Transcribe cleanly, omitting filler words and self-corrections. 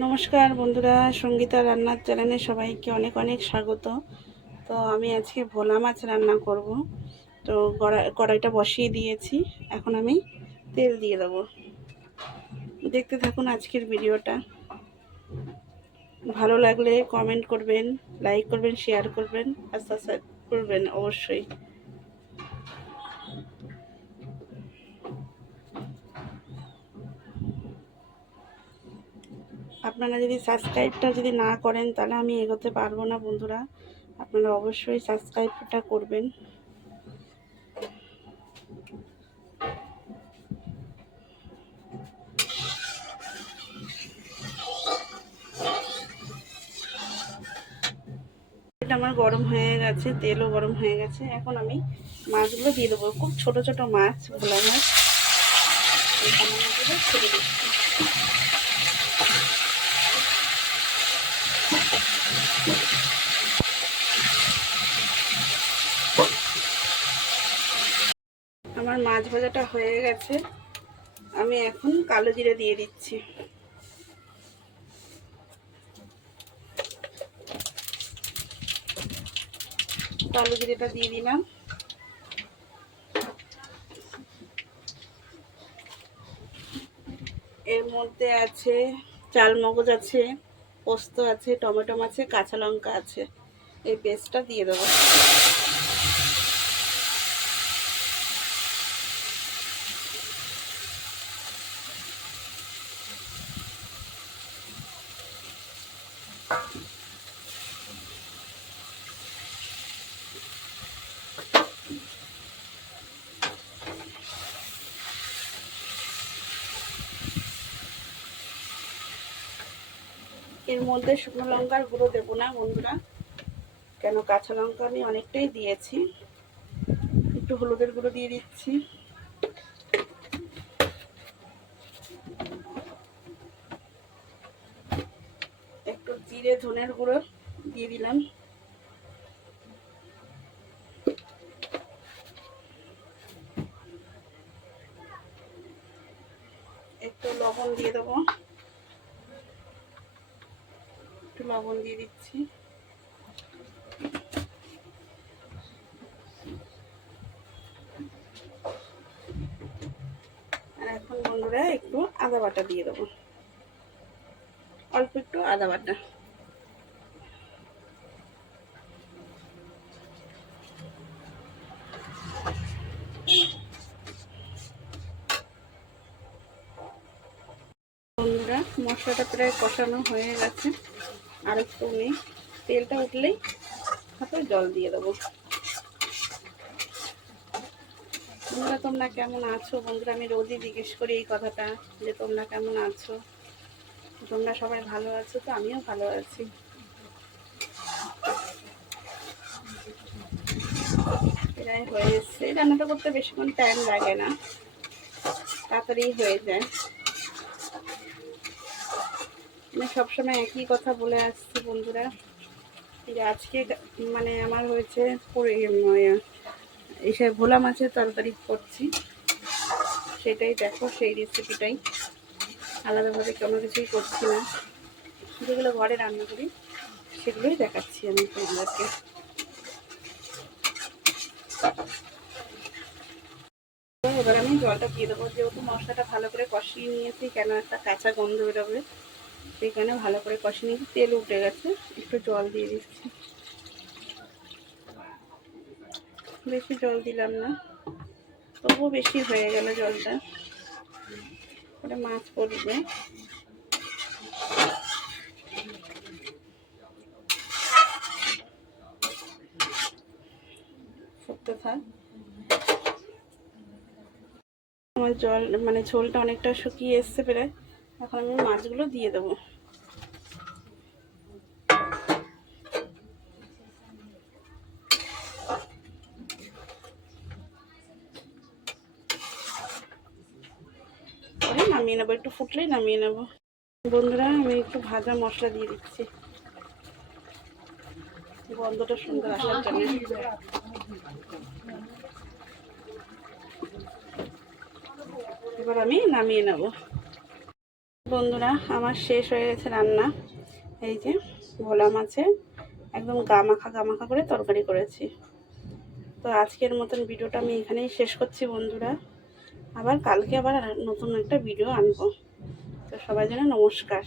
নমস্কার বন্ধুরা, সঙ্গীতা রান্নার চ্যানেলে সবাইকে অনেক অনেক স্বাগত। তো আমি আজকে ভোলা মাছ রান্না করব। তো কড়াইটা বসিয়ে দিয়েছি, এখন আমি তেল দিয়ে দেবো। দেখতে থাকুন আজকের ভিডিওটা। ভালো লাগলে কমেন্ট করবেন, লাইক করবেন, শেয়ার করবেন আর সাবস্ক্রাইব করবেন অবশ্যই। আপনারা যদি সাবস্ক্রাইবটা যদি না করেন তাহলে আমি এগোতে পারবো না বন্ধুরা। আপনারা অবশ্যই সাবস্ক্রাইবটা করবেন। এটা আমার গরম হয়ে গেছে, তেলও গরম হয়ে গেছে। এখন আমি মাছগুলো দিয়ে দেবো। খুব ছোট ছোট মাছ, ভোলা মাছ। ছেড়ে দিচ্ছি। আমার মাছ ভাজাটা হয়ে গেছে, আমি এখন কালো জিরে দিয়ে দিচ্ছি। কালো জিরেটা দিয়ে দিলাম। এর মধ্যে আছে চাল মগজ আছে, পোস্ত আছে, টমেটো আছে, কাঁচা লঙ্কা আছে। এই পেস্টটা দিয়ে দেবো। এর মধ্যে শুকনো লঙ্কার গুঁড়ো দেবো না বন্ধুরা, কেন কাঁচা লঙ্কা আমি অনেকটাই দিয়েছি। একটু হলুদের গুঁড়ো দিয়ে দিচ্ছি। একটু জিরে ধনের গুঁড়ো দিয়ে দিলাম। একটু লবণ দিয়ে দেবো। একটু লবণ দিয়ে দিচ্ছি। আর এখন বন্ধুরা একটু আদা বাটা দিয়ে দেবো, অল্প একটু আদা বাটা। বন্ধুরা মশলাটা প্রায় কষানো হয়ে গেছে, আর একটু নেই। তেলটা উঠলেই হাতে জল দিয়ে দেবো। বন্ধুরা তোমরা কেমন আছো? বন্ধুরা আমি রোজই জিজ্ঞেস করি এই কথাটা, যে তোমরা কেমন আছো। তোমরা সবাই ভালো আছো? তো আমিও ভালো আছি। এটাই হয়ে এসছে। রান্নাটা করতে বেশিক্ষণ টাইম লাগে না, তাড়াতাড়ি হয়ে যায়। আমি সবসময় একই কথা বলে আসছি বন্ধুরা, যে আজকে মানে আমার হয়েছে এইসব ভোলা মাছের তরকারি করছি, সেটাই দেখো, সেই রেসিপিটাই। আলাদাভাবে কোনো কিছুই করছি না, যেগুলো ঘরে রান্না করি সেগুলোই দেখাচ্ছি আমি তোমাদেরকে। এবার আমি জলটা দিয়ে দেবো। যেহেতু মশলাটা ভালো করে কষিয়ে নিয়েছি, কেন একটা কাঁচা গন্ধ বেরোবে, সেইখানে ভালো করে কষিয়ে নিয়েছি। তেল উঠে গেছে, একটু জল দিয়ে দিচ্ছি। বেশি জল দিলাম না, তবুও বেশি হয়ে গেল জলটা। ওটা মাছ পড়বে। ফুটতে থাক। আমার জল মানে ঝোলটা অনেকটা শুকিয়ে এসছে প্রায়। এখন আমি মাছগুলো দিয়ে দেবো। নামিয়ে নেবো, একটু ফুটলেই নামিয়ে নেবো। বন্ধুরা আমি একটু ভাজা মশলা দিয়ে দিচ্ছি, গন্ধটা সুন্দর আসার জন্য। এবার আমি নামিয়ে নেব। বন্ধুরা, আমার শেষ হয়ে গেছে রান্না। এই যে ভোলা মাছের একদম গামাখা করে তরকারি করেছি। তো আজকের মতন ভিডিওটা আমি এখানেই শেষ করছি বন্ধুরা। আবার কালকে আবার নতুন একটা ভিডিও আনবো। তো সবাই জানে নমস্কার।